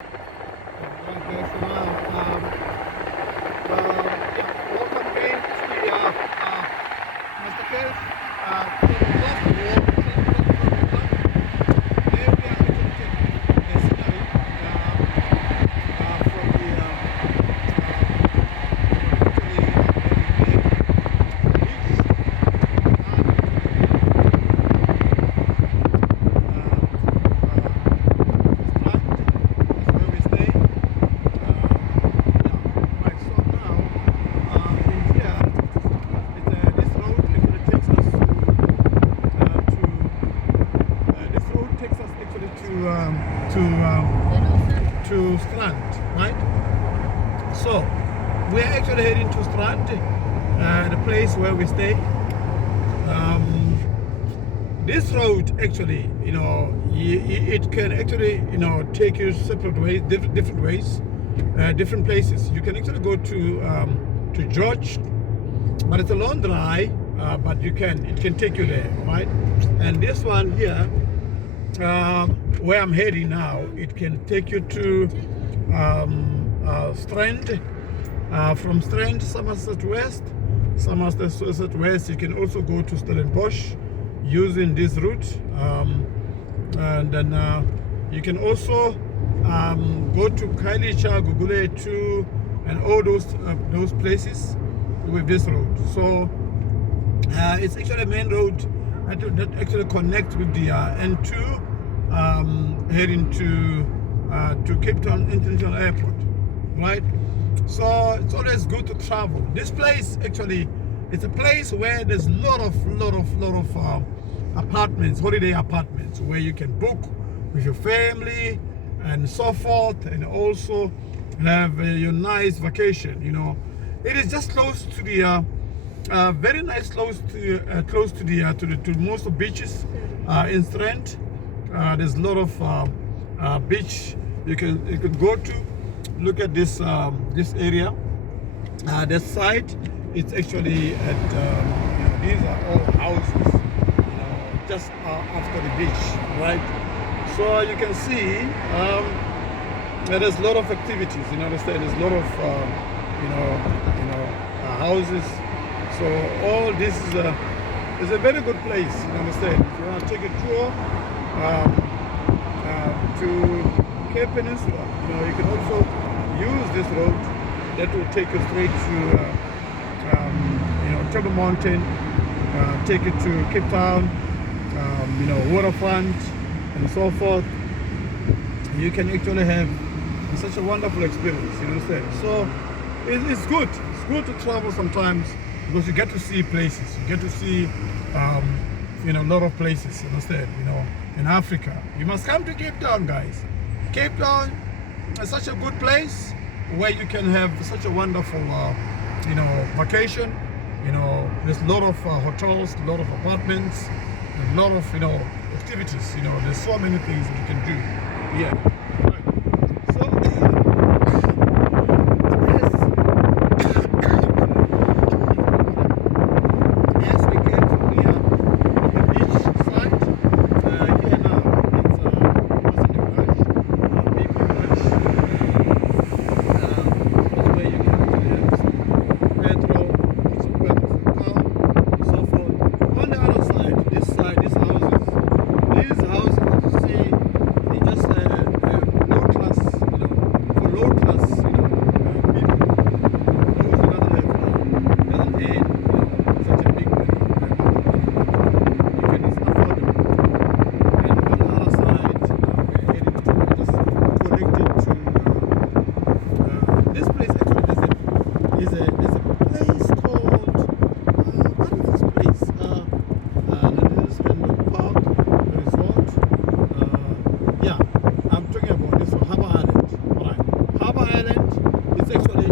Okay, so welcome again to the Mr. Case. So first of all, there we are actually taking a scenery from the to Strand, right? So we're actually heading to Strand, the place where we stay. This road actually, it can actually, take you separate ways, different ways, different places. You can actually go to George, but it's a long drive, but it can take you there, right? And this one here, where I'm heading now, it can take you to Strand. From Strand, Somerset West. Somerset West, you can also go to Stellenbosch using this route. And then you can also go to Khayelitsha, Gugule 2, and all those places with this road. So it's actually a main road that actually connects with the N2 heading to Cape Town International Airport, right? So it's always good to travel. This place actually, it's a place where there's a lot of apartments, holiday apartments, where you can book with your family and so forth, and also have your nice vacation. It is just close to the very nice, close to most of beaches in Strand. There's a lot of beach you could go to. Look at this area. This side, it's actually at these are all houses, just after the beach, right? So you can see there's a lot of activities. You understand? There's a lot of houses. So all this is a very good place. You understand? If you want to take a tour to Cape Peninsula, you can also use this road that will take you straight to Trvel Mountain, take you to Cape Town, waterfront and so forth. You can actually have such a wonderful experience, you understand? So it's good. It's good to travel sometimes because you get to see places. You get to see a lot of places, you understand? In Africa. You must come to Cape Town, guys. Cape Town is such a good place where you can have such a wonderful vacation. There's a lot of hotels, a lot of apartments, a lot of activities. There's so many things that you can do. Yeah. Right. So as we came from the beach side, here now it's what's in the brush, maple brush. That's where you can actually have some petrol for car, and so forth. On the other side, these houses, as you see, they just low class, for low class, people. Those that doesn't earn, such a big money, you can easily afford them. And on the other side, we're heading to just connected to this place. Actually, there's a place called what is this place? This is Hendon Park Resort. Yeah, I'm talking about this one, Harbour Island. Right, Harbour Island is actually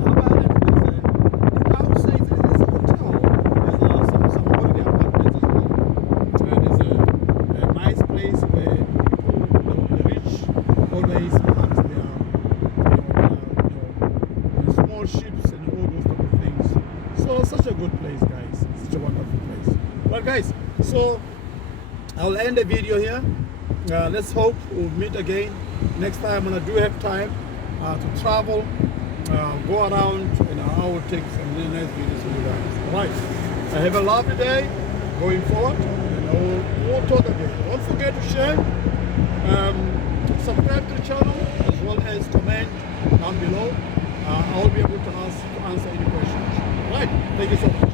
Harbour Island is I would say it's a hotel. There's some holiday apartments as well. There's a nice place where people, the rich always park their small ships and all those type of things. So such a good place, guys. Such a wonderful place. Well, guys, so I'll end the video here. Let's hope we'll meet again next time when I do have time to travel, go around, and I will take some really nice videos for you guys. All right. Have a lovely day going forward, and we'll talk again. Don't forget to share, subscribe to the channel, as well as comment down below. I'll be able to answer any questions. All right. Thank you so much.